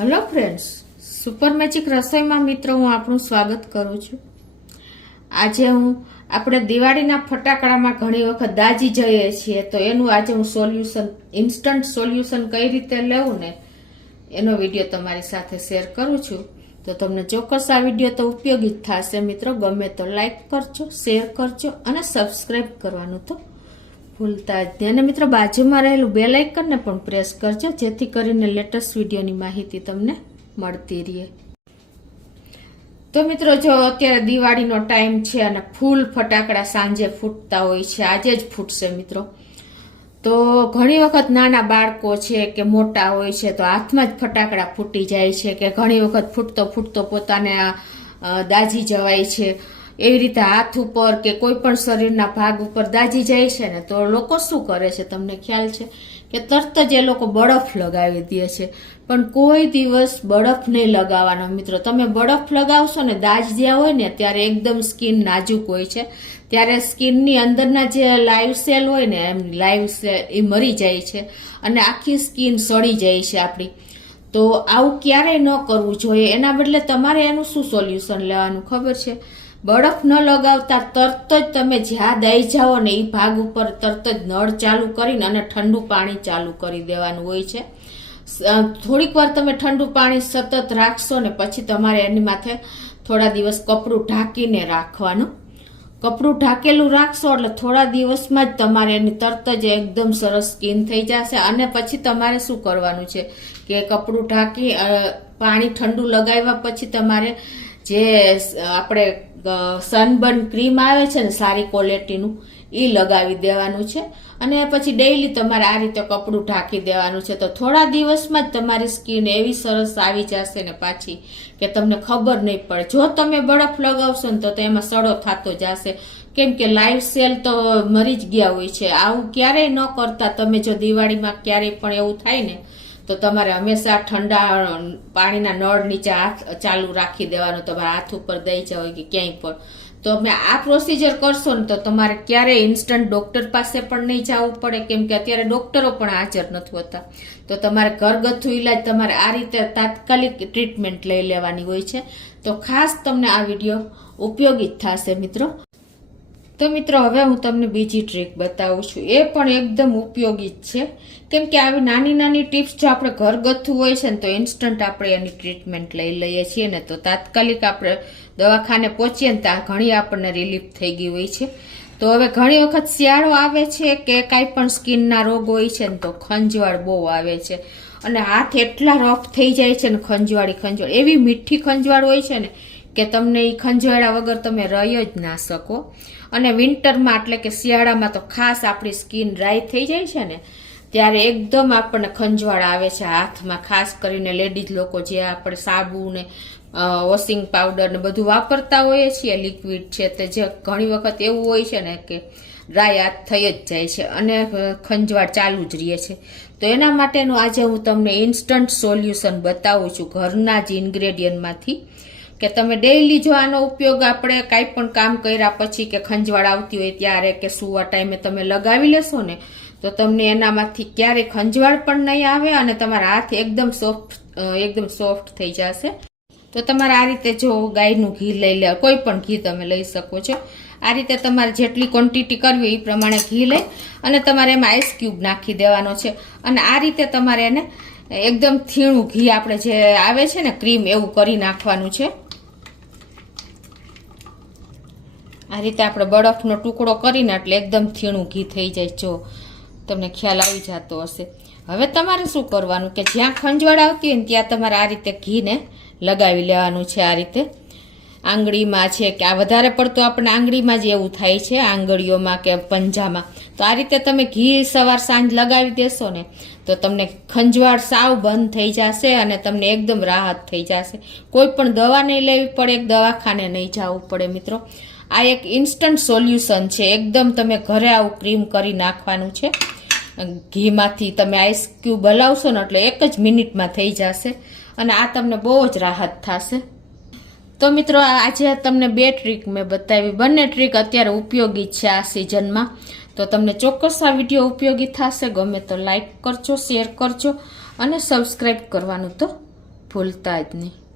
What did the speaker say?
Hello friends, super magic રસોઈમાં મિત્રો હું આપણું સ્વાગત કરું છું. આજે આપણે દિવાળીના ફટાકડામાં ઘણી વખત દાજી જઈએ છીએ, તો એનું આજે હું ઇન્સ્ટન્ટ સોલ્યુશન કઈ રીતે લેવું ને એનો વિડીયો તમારી સાથે શેર કરું છું. તો તમને ચોક્કસ આ વિડીયો તો ઉપયોગી જ થશે મિત્રો. ગમે તો લાઈક કરજો, શેર કરજો અને સબસ્ક્રાઈબ કરવાનું તો ભૂલતા જ નહીં. અને મિત્રો બાજુમાં રહેલું બેલ આઇકનને પણ પ્રેસ કરજો, જેથી કરીને લેટેસ્ટ વિડીયોની માહિતી તમને મળતી રહે. તો મિત્રો જો અત્યારે દિવાળીનો ટાઈમ છે અને ફૂલ ફટાકડા સાંજે ફૂટતા હોય છે, આજે જ ફૂટશે મિત્રો. તો ઘણી વખત નાના બાળકો છે કે મોટા હોય છે તો હાથમાં જ ફટાકડા ફૂટી જાય છે, કે ઘણી વખત ફૂટતો ફૂટતો પોતાને દાજી જવાય છે. એવી રીતે હાથ ઉપર કે કોઈ પણ શરીરના ભાગ ઉપર દાજી જાય છે ને, તો લોકો શું કરે છે તમને ખ્યાલ છે કે તરત જ એ લોકો બરફ લગાવી દે છે. પણ કોઈ દિવસ બરફ નહીં લગાવવાનો મિત્રો. તમે બરફ લગાવશો ને દાજ્યા હોય ને ત્યારે એકદમ સ્કિન નાજુક હોય છે, ત્યારે સ્કિનની અંદરના જે લાઈવ સેલ હોય ને એમ લાઈવ સેલ એ મરી જાય છે અને આખી સ્કિન સડી જાય છે આપણી. તો આવું ક્યારેય ન કરવું જોઈએ. એના બદલે તમારે એનું શું સોલ્યુશન લેવાનું ખબર છે? બરફ ન લગાવતા તરત જ તમે જ્યાં દઈ જાઓ ને એ ભાગ ઉપર તરત જ નળ ચાલુ કરીને અને ઠંડુ પાણી ચાલુ કરી દેવાનું હોય છે. થોડીક વાર તમે ઠંડુ પાણી સતત રાખશો ને પછી તમારે એની માથે થોડા દિવસ કપડું ઢાંકીને રાખવાનું. કપડું ઢાંકેલું રાખશો એટલે થોડા દિવસમાં જ તમારે એની તરત જ એકદમ સરસ સ્કિન થઈ જશે. અને પછી તમારે શું કરવાનું છે કે કપડું ઢાંકી પાણી ઠંડુ લગાવ્યા પછી તમારે જે આપણે સનબર્ન ક્રીમ આવે છે ને સારી ક્વોલિટીનું એ લગાવી દેવાનું છે. અને પછી ડેઈલી તમારે આ રીતે કપડું ઢાંકી દેવાનું છે. તો થોડા દિવસમાં જ તમારી સ્કિન એવી સરસ આવી જશે ને પાછી કે તમને ખબર નહીં પડે. જો તમે બરફ લગાવશો ને તો એમાં સડો થતો જશે, કેમ કે લાઈવ સેલ તો મરી જ ગયા હોય છે. આવું ક્યારેય ન કરતા તમે. જો દિવાળીમાં ક્યારેય પણ એવું થાય ને તો તમારે હંમેશા ઠંડા પાણીના નળ નીચે હાથ ચાલુ રાખી દેવાનું, તમારા હાથ ઉપર દઈ જાવ કે ક્યાંય પણ. તો તમે આ પ્રોસિજર કરશો ને તો તમારે ક્યારેય ઇન્સ્ટન્ટ ડોક્ટર પાસે પણ નહીં જવું પડે, કેમ કે અત્યારે ડોક્ટરો પણ હાજર નથી હોતા. તો તમારે ઘરગથ્થુ ઇલાજ તમારે આ રીતે તાત્કાલિક ટ્રીટમેન્ટ લઈ લેવાની હોય છે. તો ખાસ તમને આ વિડીયો ઉપયોગી થશે મિત્રો. તો મિત્રો હવે હું તમને બીજી ટ્રીક બતાવું છું, એ પણ એકદમ ઉપયોગી જ છે. કેમ કે આવી નાની નાની ટિપ્સ જો આપણે ઘરગથ્થુ હોય છે ને તો ઇન્સ્ટન્ટ આપણે એની ટ્રીટમેન્ટ લઈ લઈએ છીએ ને તો તાત્કાલિક આપણે દવાખાને પહોંચીએ ને ત્યાં ઘણી આપણને રિલીફ થઈ ગઈ હોય છે. તો હવે ઘણી વખત શિયાળો આવે છે કે કાંઈ પણ સ્કિનના રોગ હોય છે ને તો ખંજવાળ બહુ આવે છે અને હાથ એટલા રફ થઈ જાય છે ને ખંજવાળ એવી મીઠી ખંજવાળ હોય છે ને કે તમને એ ખંજવાળા વગર તમે રહી જ ના શકો. અને વિન્ટરમાં એટલે કે શિયાળામાં તો ખાસ આપણી સ્કિન ડ્રાય થઈ જાય છે ને ત્યારે એકદમ આપણને ખંજવાળ આવે છે હાથમાં. ખાસ કરીને લેડીઝ લોકો જે આપણે સાબુ ને વોશિંગ પાવડર ને બધું વાપરતા હોઈએ છીએ લિક્વિડ છે, તે જે ઘણી વખત એવું હોય છે ને કે ડ્રાય હાથ થઈ જ જાય છે અને ખંજવાળ ચાલુ જ રહે છે. તો એના માટેનું આજે હું તમને ઇન્સ્ટન્ટ સોલ્યુશન બતાવું છું ઘરના જ ઇન્ગ્રેડિયન્ટમાંથી, કે તમે ડેઈલી જો આનો ઉપયોગ આપણે કાંઈ પણ કામ કર્યા પછી કે ખંજવાળ આવતી હોય ત્યારે કે સુવા ટાઈમે તમે લગાવી લેશો ને તો તમને એનામાંથી ક્યારેય ખંજવાળ પણ નહીં આવે અને તમારા હાથ એકદમ સોફ્ટ થઈ જશે. તો તમારે આ રીતે જો ગાયનું ઘી લઈ લે, કોઈ પણ ઘી તમે લઈ શકો છો. આ રીતે તમારે જેટલી ક્વોન્ટિટી કરવી એ પ્રમાણે ઘી લઈ અને તમારે એમાં આઈસ ક્યુબ નાખી દેવાનો છે. અને આ રીતે તમારે એને એકદમ થીણું ઘી આપણે જે આવે છે ને ક્રીમ એવું કરી નાખવાનું છે. આ રીતે આપણે બરફનો ટુકડો કરીને એટલે એકદમ થીણું ઘી થઈ જાય. જો તમને ખ્યાલ આવી જતો હશે. હવે તમારે શું કરવાનું કે જ્યાં ખંજવાળ આવતી હોય ને ત્યાં તમારે આ રીતે ઘીને લગાવી લેવાનું છે. આ રીતે આંગળીમાં છે કે આ વધારે પડતું આપણે આંગળીમાં જ એવું થાય છે, આંગળીઓમાં કે પંજામાં. તો આ રીતે તમે ઘી સવાર સાંજ લગાવી દેશો ને તો તમને ખંજવાળ સાવ બંધ થઈ જશે અને તમને એકદમ રાહત થઈ જશે. કોઈ પણ દવા નહીં લેવી પડે, એક દવાખાને નહીં જવું પડે મિત્રો. આ એક ઇન્સ્ટન્ટ સોલ્યુશન છે. એકદમ તમે ઘરે આવું ક્રીમ કરી નાખવાનું છે. ઘીમાંથી તમે આઈસ ક્યુબ હલાવશો ને એટલે 1 જ મિનિટમાં થઈ જશે અને આ તમને બહુ જ રાહત થશે. તો મિત્રો આજે તમને 2 ટ્રીક મેં બતાવી. બંને ટ્રીક અત્યારે ઉપયોગી છે આ સિઝનમાં. તો તમને ચોક્કસ આ વિડીયો ઉપયોગી થશે. ગમે તો લાઈક કરજો, શેર કરજો અને સબસ્ક્રાઈબ કરવાનું તો ભૂલતા જ નહીં.